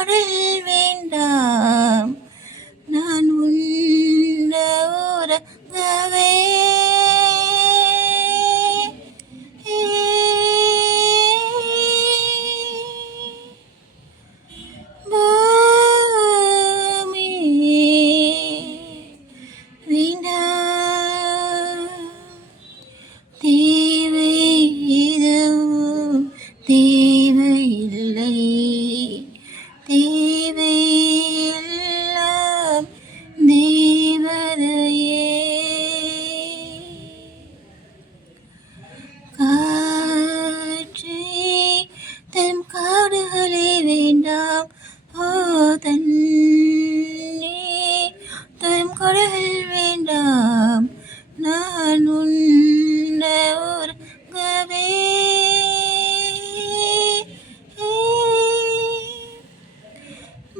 கடல் வேண்டாம் நான் உண்ண உறங்கவே. தேவை எதுவும் தேவையில்லை, தேவை எல்லாம் தேவதையே. காற்றே தன் காடுகளே வேண்டாம், ஓ தன்னே தன் கடல்கள் வேண்டாம் நான் உண்ண உறங்கவே.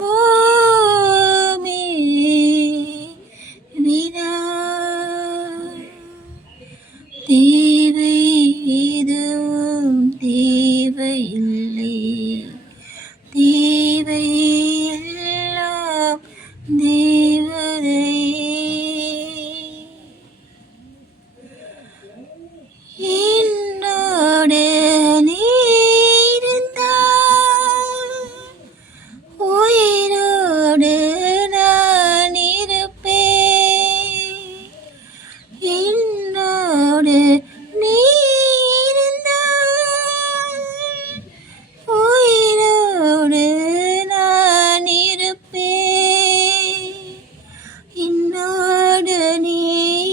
பூமி வினா தேவை எதுவும் தேவையில்லை, தேவை எல்லாம் தேவதையே. என்னோடு நீ இருந்தால் உயிரோடு நான் இருப்பேன். என்னோடு நீ இருந்தால் உயிரோடு நான் இருப்பேன். என்னோடு நீ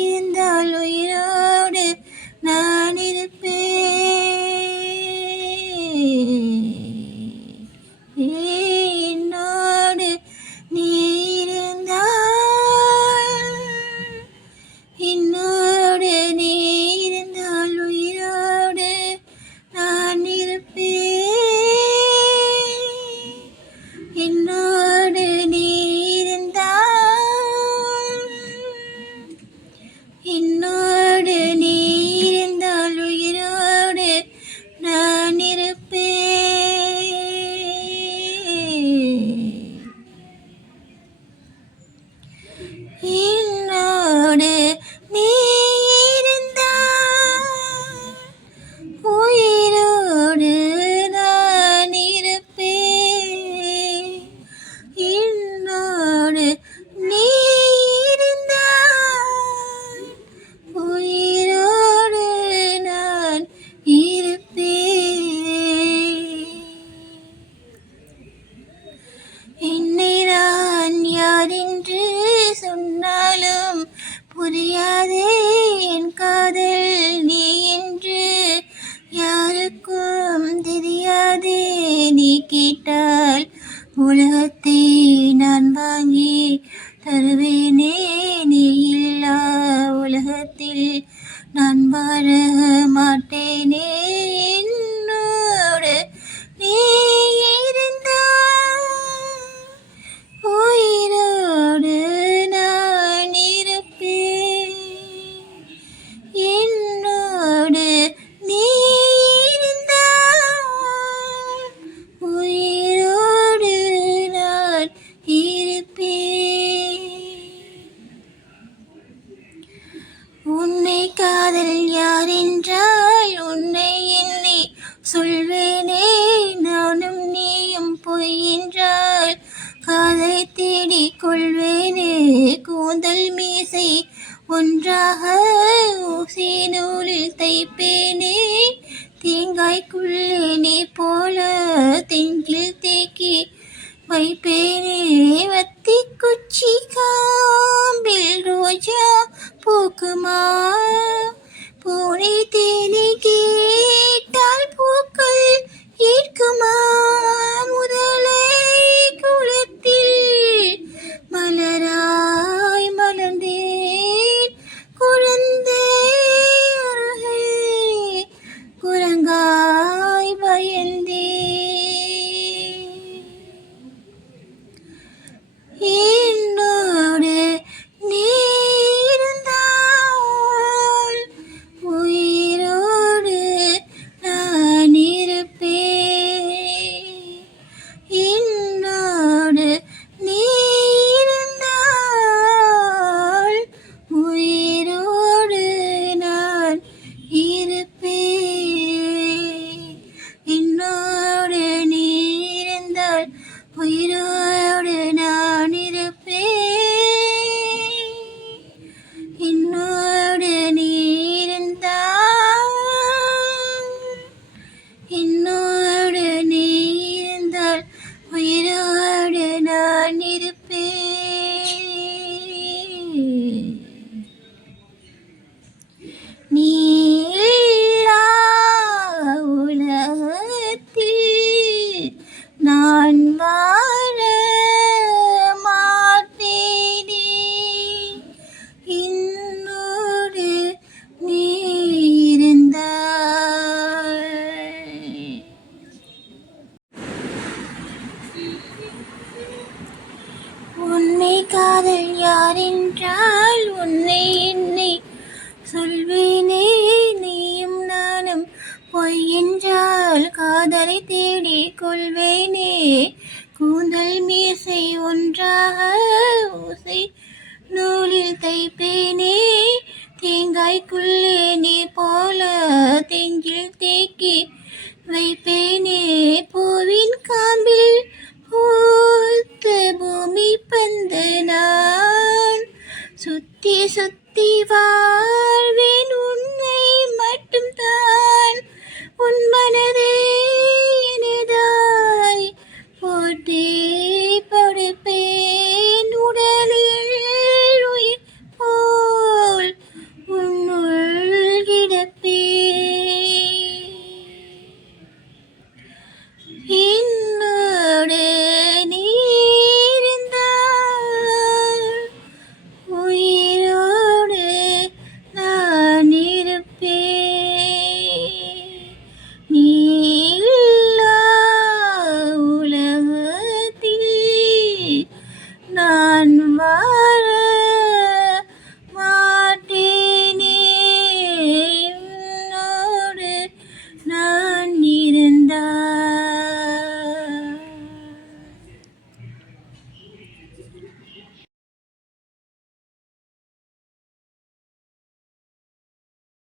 இருந்தால் உயிரோடு நான் இருப்பேன். என்னோடு நீ இருந்தால், என்னோடு நீ இருந்தால் உயிரோடு நான் இருப்பேன். என்னோடு நீ இருந்தால், என்னோடு நீ இருந்தால் உயிரோடு நான் இருப்பேன். என்னோடு நீ இருந்தால் உயிரோடு நான் இருப்பேன். என்னோடு நீ இருந்தால் உயிரோடு நான் இருப்பேன். என்னை நான் யார் என்று சொன்னாலும் புரியாதே என் காதல் நீ என்று யாருக்கும் தெரியாதே. நீ கேட்டால் உலகத்தை நான் வாங்கி தருவேனே, நீ இல்லா உலகத்தில் நான் வாழ மாட்டேனே. என்னோடு நீ இருந்தால் உயிரோடு நான் இருப்பேன். என்னோடு நீ இருந்தால் உயிரோடு நான் இருப்பேன். உன்னை காதல் யார் என்றால் உன்னை எண்ணி சொல்வேனே. நானும் நீயும் பொய் என்றால் காதலை தேடிக் கொள்வேனே. கூந்தல் மீசை ஒன்றாக ஊசி நூலில் தைப்பேனே. தேங்காய்க்குள்ளே நீ போல தெங்கில் தேக்கி வைப்பேனே. வத்தி குச்சி காம்பில் ரோஜா பூக்குமா, பூனை தேனி கேட்டால் பூக்கள் ஏற்குமா. முதலை குளத்தில் மலராய் மலர்ந்தேன், குழந்தை அருகே குரங்காய் பயந்தேன். என்னோடு நீ இருந்தால் உயிரோடு நான் இருப்பேன். உயிரோடு நான் இருப்பேன். என்னோடு நீ இருந்தால், என்னோடு நீ இருந்தால் உயிரோடு நான் இருப்பேன். நீ இல்லா உலகத்தில் நான் வாழ மாட்டேனே. என்னோடு நீ இருந்தால். உன்னை காதல் யார் என்றால் உன்னை என்னை சொல்வேனே. நீயும் நானும் பொய் என்றால் காதலை தேடிக் கொள்வேனே. கூந்தல் மீசை ஒன்றாக ஊசை நூலில் தைப்பேனே. தேங்காய்க்குள்ளே நீ போல தெஞ்சில் தேக்கி வைப்பேனே. பூவின் காம்பில் பூத்த பூமி பந்து நான் சுத்தி சுத்தி வாழ்வேன் உன்னை மட்டும் தான். உன் மனதே எனதாய் போட்டே படுப்பேன். உடலில் உயிர் போல் உன்னுள் கிடப்பேன்.